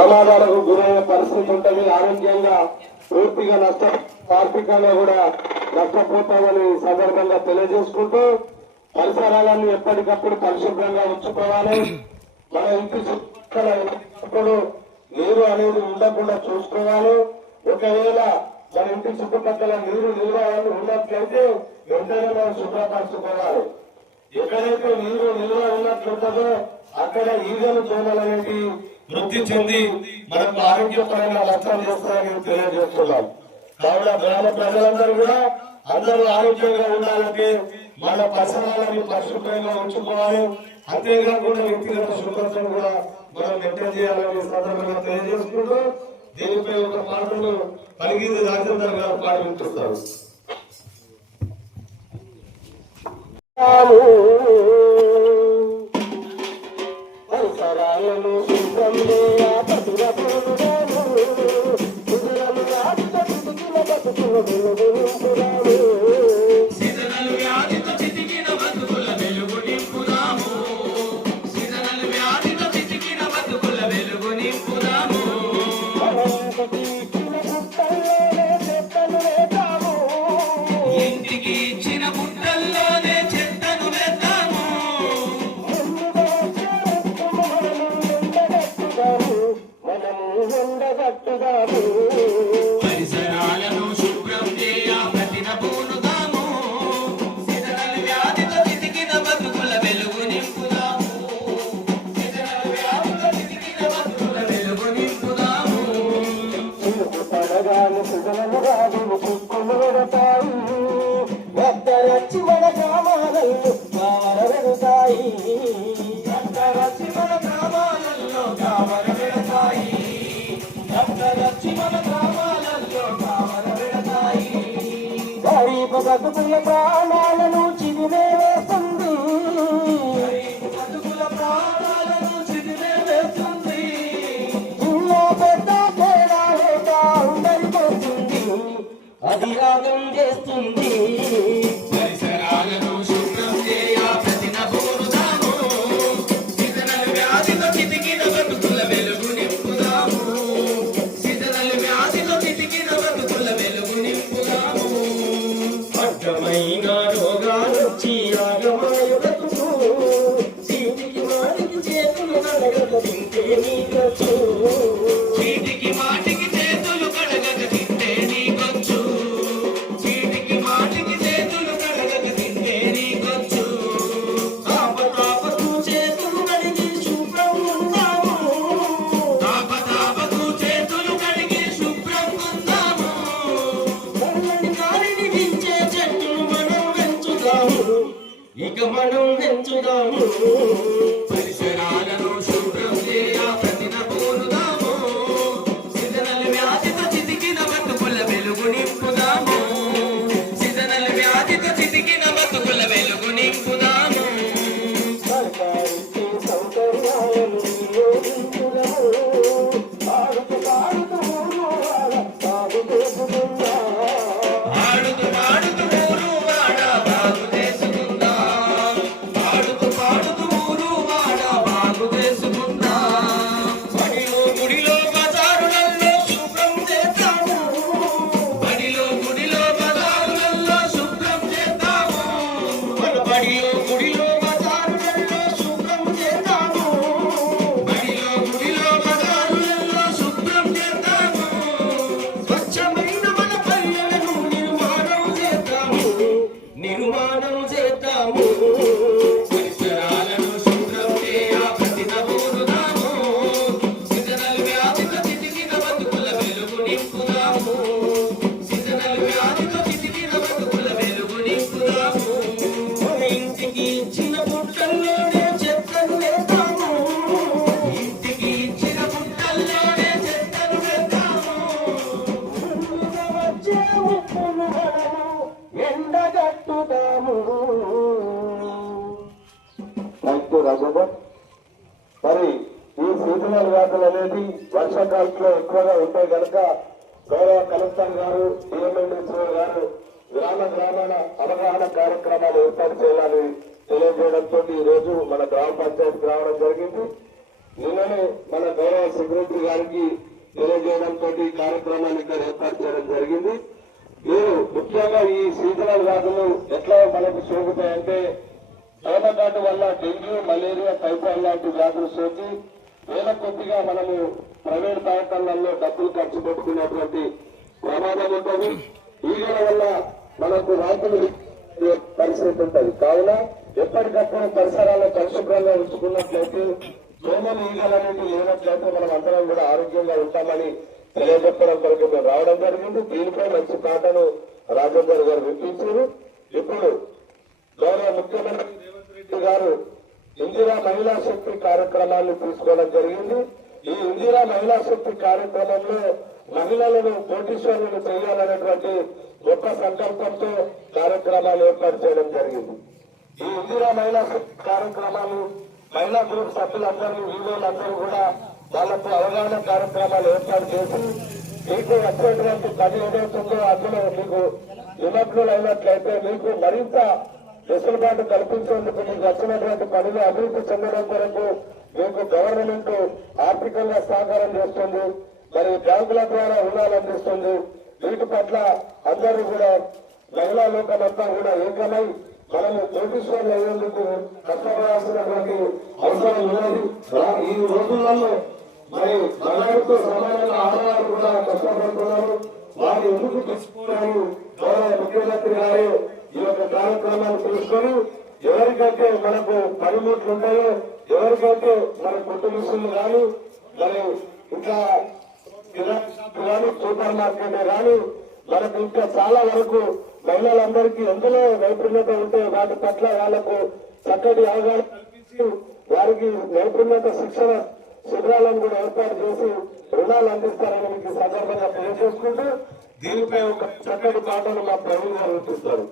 ప్రమాదాలకు గురయ్యే పరిస్థితి ఉంటుంది. ఆరోగ్యంగా పూర్తిగా ఆర్థికంగా కూడా నష్టపోతామని సందర్భంగా తెలియజేసుకుంటూ పరిసరాలను ఎప్పటికప్పుడు పరిశుభ్రంగా ఉంచుకోవాలి. మన ఇంటి చుట్టూ ఎప్పుడు నీరు అనేది ఉండకుండా చూసుకోవాలి. ఒకవేళ మన ఇంటి చుట్టుపక్కల నీరు నిల్వ ఉన్నట్లయితే వెంటనే మనం శుభ్రపరచుకోవాలి. ఎక్కడైతే నీరు నిల్వ ఉన్నట్లుంటుందో అక్కడ ఈగలు దోమలు అనేది వృద్ధి చెంది మనకు ఆరోగ్యపరంగా నష్టం చేస్తారని తెలియజేస్తున్నాం. కావున గ్రామ ప్రజలందరూ కూడా అందరూ ఆరోగ్యంగా ఉండాలంటే మన పరిసరాలను పరిశుభ్రంగా ఉంచుకోవాలి. అంతేకాకుండా వ్యక్తిగత శుభ్రతను కూడా మనం మెయింటైన్ చేయాలని సందర్భంగా తెలియజేసుకుంటూ దీనిపై ఒక పాటను పలిగింది రాజేందర్ గారు పాట వింటున్నారు. పరిసరాలను శుభ్రం ఇంటికి ఇచ్చిన బుట్టల్లోనే చెత్తను వేద్దాము. పరిసరాలను శుభ్రం చేయ ప్రతిన పూనుదాము. సీజనల్ వ్యాధితో చితికిన బతుకుల వెలుగు నింపుదాము. సీజనల్ వ్యాధితో చితికిన బతుకుల వెలుగు నింపుదాము. వచ్చి మన గ్రామాలలో కావరతాయి. వచ్చి మన గ్రామాలలో కావర పెడతాయి. వచ్చి మన గ్రామాలలో కావర పెడతాయి. గరీబ బతుకుల ప్రాణాలను చిదిమే వేస్తుంది. బతుకుల ప్రాణాలను చిదిమే వేస్తుంది. చిన్న పెద్ద తేడా లేక ఉండరిపోతుంది. అది రాగం చేస్తుంది. పరిసరాలను శుభ్రం చేయ ప్రతిన పూనుదాము. సీజనల్ వ్యాధితో చితికిన బతుకుల వెలుగు నింపుదాము. సీజనల్ వ్యాధితో చితికిన బతుకుల వెలుగు నింపుదాము. అడ్డమైన రోగాలొచ్చి ఆగమాయులకు చీటికి వాడికి చేతులు కడగక తింటే నీకొచ్చు. చీటికి మాటికి చేతులు కడగక తింటే నీకొచ్చు. చీటికి మాటికి చేతులు కడగక తింటే నీకొచ్చు. తాపతాపకు చేతులు కడిగి శుభ్రం ఉందాము. తాపతాపకు చేతులు కడిగి శుభ్రం ఉందాము. చల్లని గాలిని వీచే చెట్టును మనం పెంచుదాము. ఇక మనం పెంచుదాము. పరిసరాలను శుభ్రం చేయ ప్రతిన పూనుదాము. సీజనల్ వ్యాధితో చితికిన బతుకుల వెలుగు నింపుదాము. సీజనల్ వ్యాధితో చితికిన బతుకుల వెలుగు నింపుదాము. సర్కారిచ్చే సౌకర్యాలను వినియోగించుదాము. పాడుతూ పాడుతూ ఊరు వాడ బాగు చేసుకుందాం. ఆడుతూ పాడుతూ ఊరు వాడ బాగు చేసుకుందాం. ఆడుతూ పాడుతూ ఊరు వాడ బాగు చేసుకుందాం. బడిలో గుడిలో బజారులలో శుభ్రం చేద్దాము. బడిలో గుడిలో బజారులలో శుభ్రం చేద్దాము. మన బడిలో గుడిలో బజారులలో శుభ్రం చేద్దాము. బడిలో గుడిలో బజారులలో శుభ్రం చేద్దాము. స్వచ్ఛమైన మన పల్లెలను నిర్మాణం చేద్దాము. నిర్మాణం చేద్దాము. పరిసరాలను శుభ్రం చేయ ప్రతిన పూనుదాము. సీజనల్ వ్యాధితో చితికిన బతుకుల వెలుగు నింపుదాము. సీజనల్ వ్యాధితో చితికిన బతుకుల వెలుగు నింపుదాము. మన ఇంటికి ఇచ్చిన పుట్టల్లోనే చెత్తను వేద్దాము. ఇంటికి ఇచ్చిన పుట్టల్లోనే చెత్తను వేద్దాము. ముందుగా వచ్చే ఉప్పును మనము ఎండగట్టుదాము. రాజేందర్, మరి ఈ సీజనల్ వ్యాధులు అనేది వర్షాకాలంలో ఎక్కువగా ఉంటాయి కనుక గౌరవ కలెక్టర్ గారు, డిఎంఎండిఓ గారు గ్రామాల అవగాహన కార్యక్రమాలు ఏర్పాటు చేయాలని తెలియజేయడంతో ఈ రోజు మన గ్రామ పంచాయతీకి రావడం జరిగింది. నిన్ననే మన గౌరవ సెక్రటరీ గారికి తెలియజేయడంతో ఈ కార్యక్రమాన్ని ఇక్కడ ఏర్పాటు చేయడం జరిగింది. మీరు ముఖ్యంగా ఈ సీజనల్ వ్యాధులు ఎట్లా మనకు సోకుతాయంటే దోమకాటు వల్ల డెంగ్యూ, మలేరియా, టైఫాయిడ్ లాంటి వ్యాధులు సోకి వేల కొద్దిగా మనము ప్రైవేట్ ప్రాంతాలలో డబ్బులు ఖర్చు పెట్టుకునేటువంటి ప్రమాదం ఉంటుంది. ఈగల వల్ల మనకు వాంతులు పరిస్థితి ఉంటుంది. కావున ఎప్పటికప్పుడు పరిసరాలను పరిశుభ్రంగా ఉంచుకున్నట్లయితే దోమలు, ఈగలు అనేది లేనట్లయితే మనం అందరం కూడా ఆరోగ్యంగా ఉంటామని తెలియజెప్పడం కొరకు మేము రావడం జరిగింది. దీనిపై మంచి పాటను రాజేందర్ గారు వినిపించారు. ఇప్పుడు గౌరవ ముఖ్యమంత్రి రేవంత్ రెడ్డి గారు ఇందిరా మహిళా శక్తి కార్యక్రమాన్ని తీసుకోవడం జరిగింది. ఈ ఇందిరా మహిళా శక్తి కార్యక్రమంలో మహిళలను కోటీశ్వరులను చేయాలనేటువంటి గొప్ప సంకల్పంతో కార్యక్రమాలు ఏర్పాటు చేయడం జరిగింది. ఈ ఇందిరా మహిళా శక్తి కార్యక్రమాలు మహిళా గ్రూప్ సభ్యులందరూ, వీళ్ళందరూ కూడా వాళ్లకు అవగాహన కార్యక్రమాలు ఏర్పాటు చేసి మీకు వచ్చేటువంటి పని ఏదైతుందో అందులో మీకు నిమగ్నులు అయినట్లయితే మీకు మరింత వెసులుబాటు కల్పించేందుకు మీకు వచ్చినటువంటి పనులు అభివృద్ధి చెందడం కొరకు మీకు గవర్నమెంట్ ఆర్థికంగా సహకారం చేస్తుంది, మరి బ్యాంకుల ద్వారా రుణాలు అందిస్తుంది. వీటి పట్ల అందరూ కూడా మహిళా లోకమంతా కూడా ఏకమై మనము కోటీశ్వరులు అయ్యేందుకు కష్టపడాల్సినటువంటి అవసరం ఉన్నది. ఈ రోజులలో మరి మహిళలతో సమానంగా ఆడవారు కూడా కష్టపడుతున్నారు. వారు ఎందుకు తెచ్చుకోవడానికి గౌరవ ముఖ్యమంత్రి గారు ఈ యొక్క కార్యక్రమాన్ని తీసుకొని ఎవరికైతే మనకు పనిముట్లు ఉంటాయో, ఎవరికైతే మన కొట్టు మిషన్లు కానీ, మరి ఇంకా కానీ సూపర్ మార్కెట్ కానీ మనకు ఇంకా చాలా వరకు మహిళలందరికీ ఎందులో నైపుణ్యత ఉంటే వాటి పట్ల వాళ్లకు చక్కటి అవగాహన కల్పించి వారికి నైపుణ్యత శిక్షణ శిబిరాలను కూడా ఏర్పాటు చేసి రుణాలు అందిస్తారని మీకు సందర్భంగా తెలియజేసుకుంటూ దీనిపై ఒక చక్కటి పాటను మా ప్రవీణ్ గారు వినిపిస్తారు.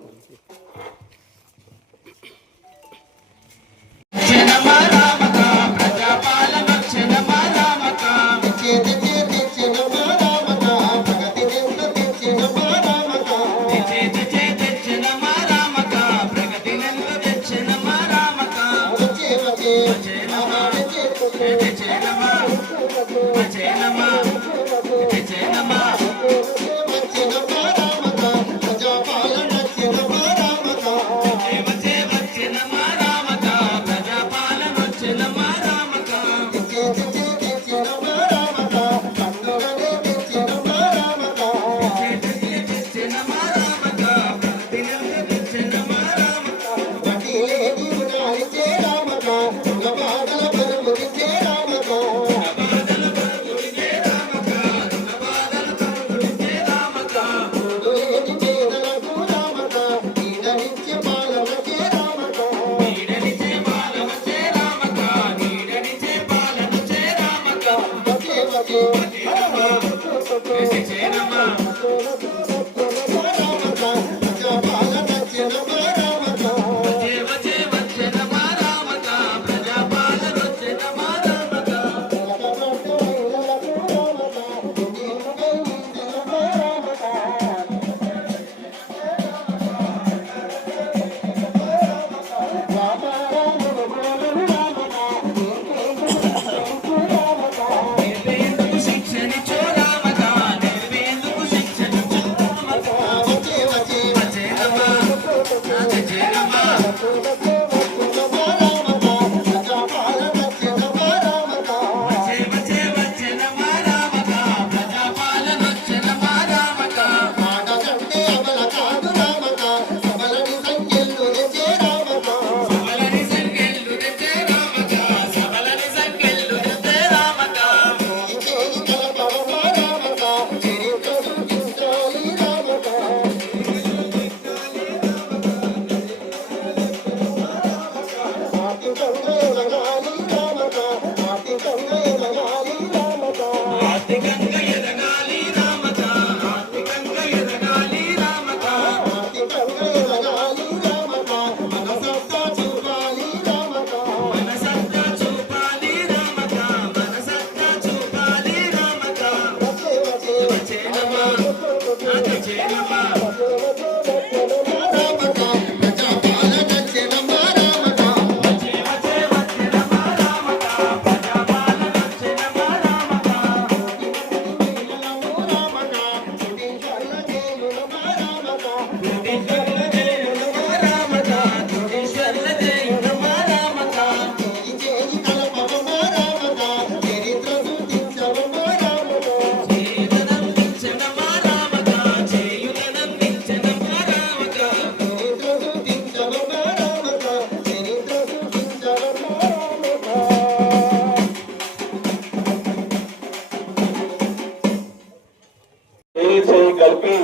కలిపి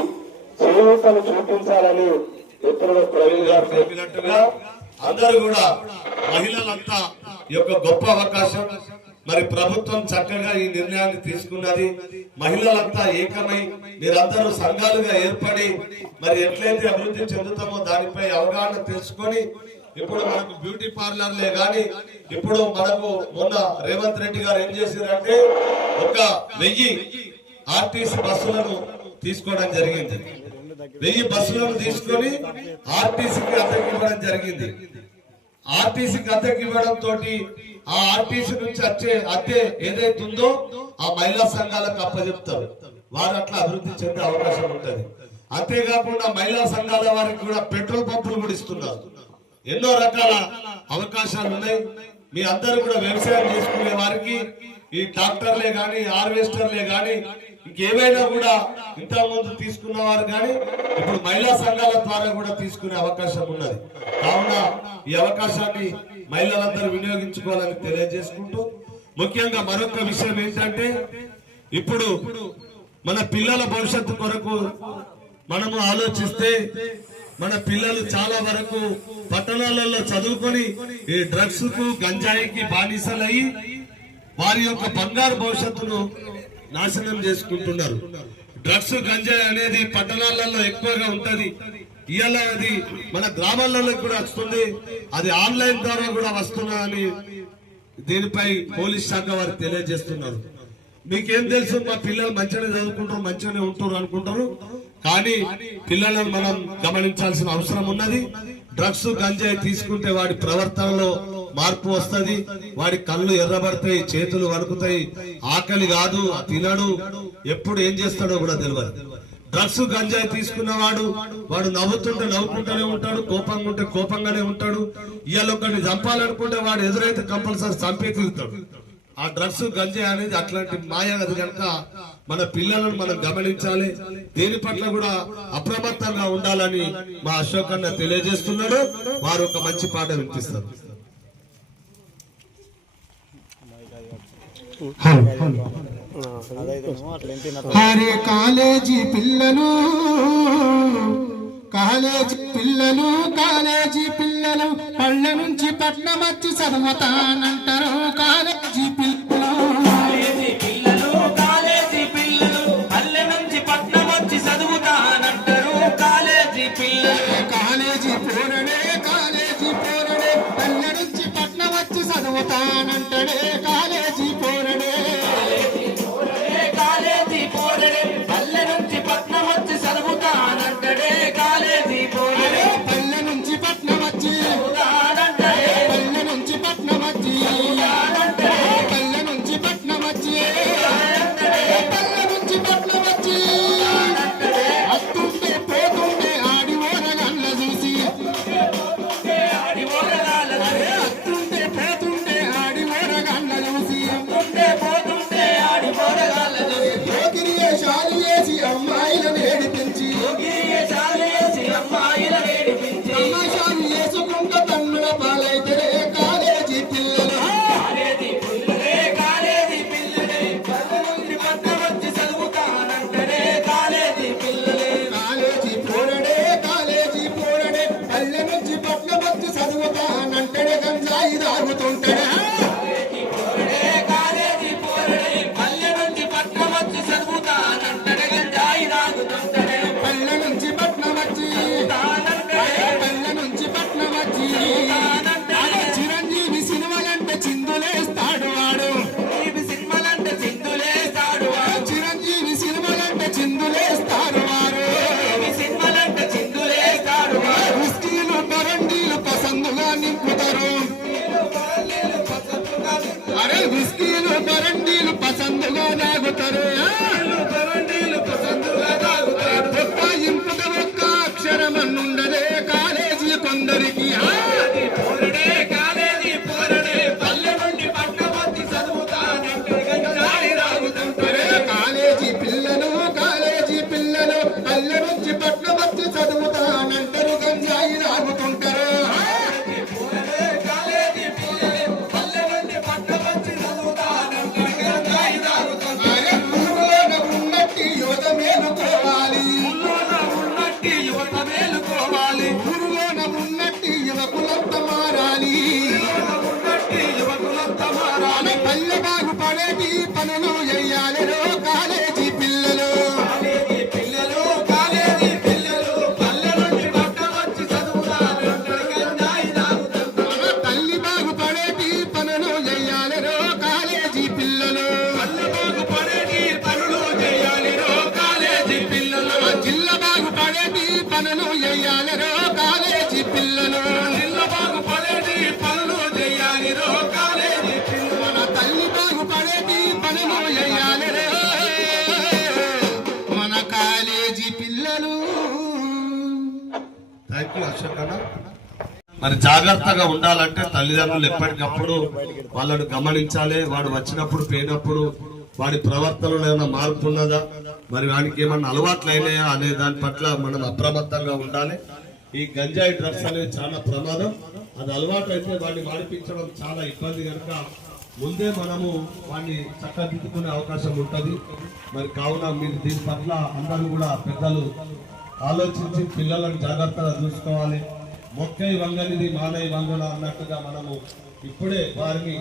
చేయూతను చూపించాలని మిత్రుడు ప్రవీణ్ గారు చెప్పినట్టుగా అందరూ కూడా మహిళలంతా ఈ యొక్క గొప్ప అవకాశం మరి ప్రభుత్వం చక్కగా ఈ నిర్ణయాన్ని తీసుకున్నది. మహిళలంతా ఏకమై మీరందరూ సంఘాలుగా ఏర్పడి మరి ఎట్లయితే అభివృద్ధి చెందుతామో దానిపై అవగాహన తెలుసుకొని ఇప్పుడు మనకు బ్యూటీ పార్లర్లే గాని ఇప్పుడు మనకు మొన్న రేవంత్ రెడ్డి గారు ఏం చేశారంటే 1000 ఆర్టీసీ బస్సులను తీసుకోవడం జరిగింది. 1000 బస్సులను తీసుకొని ఆర్టీసీకి అద్దెకి ఇవ్వడం జరిగింది. ఆర్టీసీకి అద్దెకి ఇవ్వడం తోటి ఆ ఆర్టీసీ నుంచి వచ్చే అద్దె ఏదైతే ఉందో ఆ మహిళా సంఘాలకు అప్పచెప్తారు. వారు అట్లా అభివృద్ధి చెందే అవకాశం ఉంటది. అంతేకాకుండా మహిళా సంఘాల వారికి కూడా పెట్రోల్ పంపులు కూడా ఇస్తున్నారు. ఎన్నో రకాల అవకాశాలు ఉన్నాయి. మీ అందరూ కూడా వ్యవసాయం చేసుకునే వారికి ఈ ట్రాక్టర్లే గాని హార్వెస్టర్లే గాని ఇంకేమైనా కూడా ఇంతకుముందు తీసుకున్న వారు కానీ ఇప్పుడు మహిళా సంఘాల ద్వారా కూడా తీసుకునే అవకాశం ఉన్నది. కావున ఈ అవకాశాన్ని మహిళలందరూ వినియోగించుకోవాలని తెలియజేసుకుంటూ ముఖ్యంగా మరొక విషయం ఏంటంటే ఇప్పుడు మన పిల్లల భవిష్యత్తు కొరకు మనము ఆలోచిస్తే మన పిల్లలు చాలా వరకు పట్టణాలలో చదువుకొని ఈ డ్రగ్స్ కు గంజాయికి బానిసలయ్యి వారి యొక్క బంగారు భవిష్యత్తును నాశనం చేసుకుంటున్నారు. డ్రగ్స్ గంజాయి అనేది పట్టణాలలో ఎక్కువగా ఉంటది. ఇవాళ అది మన గ్రామాలలో కూడా వస్తుంది. అది ఆన్లైన్ ద్వారా కూడా వస్తున్నదని దీనిపై పోలీస్ శాఖ వారు తెలియజేస్తున్నారు. మీకేం తెలుసు, మా పిల్లలు మంచిగానే చదువుకుంటారు, మంచిగానే ఉంటారు అనుకుంటారు. కానీ పిల్లలను మనం గమనించాల్సిన అవసరం ఉన్నది. డ్రగ్స్ గంజాయి తీసుకుంటే వాడి ప్రవర్తనలో మార్పు వస్తుంది. వాడి కళ్ళు ఎర్రబడతాయి, చేతులు వణుకుతాయి, ఆకలి కాదు, తినడు, ఎప్పుడు ఏం చేస్తాడో కూడా తెలియదు. డ్రగ్స్ గంజాయి తీసుకున్న వాడు నవ్వుతుంటే నవ్వుకుంటూనే ఉంటాడు, కోపంగా ఉంటే కోపంగానే ఉంటాడు. ఇవాళ ఒకరిని చంపాలనుకుంటే వాడు ఎదురైతే కంపల్సరీ చంపే తీరుతాడు. ఆ డ్రగ్స్ గంజాయి అనేది అట్లాంటి మాయ. అది కనుక మన పిల్లలను మనం గమనించాలి. దీని పట్ల కూడా అప్రమత్తంగా ఉండాలని మా అశోక్ అన్న తెలియజేస్తున్నాడు. వారు ఒక మంచి పాట వినిపిస్తారు. హరే కాలేజీ పిల్లలు పళ్ళ నుంచి పట్నం వచ్చి చదువుతానంటారు. కాలేజీ పిల్లలు పల్లె నుంచి పట్నం వచ్చి చదువుతానంటారు. కాలేజీ పిల్లలు కాలేజీ పోరడే పల్లె నుంచి పట్నం వచ్చి చదువుతానంటాడే. కాలేజీ పోరడే పల్లె నుంచి పట్నం వచ్చి చదువుతానంటాడే. కాలేజీ పోరడే పల్లె నుంచి పట్నం వచ్చి చదువుతానంటాడే. పల్లె నుంచి పట్నం వచ్చి థ్యాంక్ యూ అశోక్ అన్న. మరి జాగ్రత్తగా ఉండాలంటే తల్లిదండ్రులు ఎప్పటికప్పుడు వాళ్ళను గమనించాలి. వాడు వచ్చినప్పుడు పోయినప్పుడు వాడి ప్రవర్తనలో ఏమైనా మార్పు ఉన్నదా, మరి వాడికి ఏమన్నా అలవాట్లు అయినాయా అనే దాని పట్ల మనం అప్రమత్తంగా ఉండాలి. ఈ గంజాయి డ్రగ్స్ అనేది చాలా ప్రమాదం. అది అలవాటు అయితే వాడిని మాడిపించడం చాలా ఇబ్బంది కనుక ముందే మనము వాడిని చక్కదిద్దుకునే అవకాశం ఉంటుంది. మరి కావున మీరు దీని పట్ల అందరూ కూడా పెద్దలు ఆలోచించి పిల్లలను జాగ్రత్తగా చూసుకోవాలి. మొక్కై వంగనిది మానై వంగన అన్నట్టుగా మనము ఇప్పుడే వారిని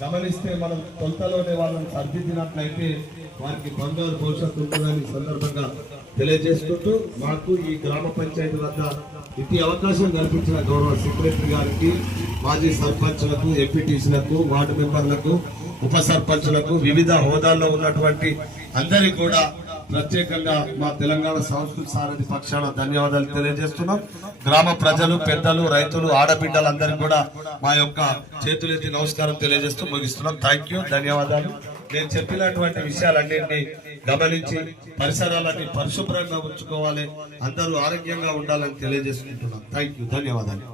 గమనిస్తే మనం తొంతలోనే వాళ్ళని సర్దిద్దినట్లయితే వారికి బంగారు భవిష్యత్తు ఉంటుందని సందర్భంగా తెలియజేసుకుంటూ మాకు ఈ గ్రామ పంచాయతీ వద్ద ఇటు అవకాశం కల్పించిన గౌరవ సెక్రటరీ గారికి, మాజీ సర్పంచ్లకు, ఎంపీటీసీలకు, వార్డు మెంబర్లకు, ఉప సర్పంచ్లకు, వివిధ హోదాల్లో ఉన్నటువంటి అందరికీ కూడా ప్రత్యేకంగా మా తెలంగాణ సంస్కృతి సారథి పక్షాన ధన్యవాదాలు తెలియజేస్తున్నాం. గ్రామ ప్రజలు, పెద్దలు, రైతులు, ఆడబిడ్డలందరికీ కూడా మా యొక్క చేతులెత్తి నమస్కారం తెలియజేస్తూ ముగిస్తున్నాం. థ్యాంక్ యూ, ధన్యవాదాలు. నేను చెప్పినటువంటి విషయాలన్నింటినీ గమనించి పరిసరాలన్నీ పరిశుభ్రంగా ఉంచుకోవాలి, అందరూ ఆరోగ్యంగా ఉండాలని తెలియజేసుకుంటున్నాం. థ్యాంక్ యూ, ధన్యవాదాలు.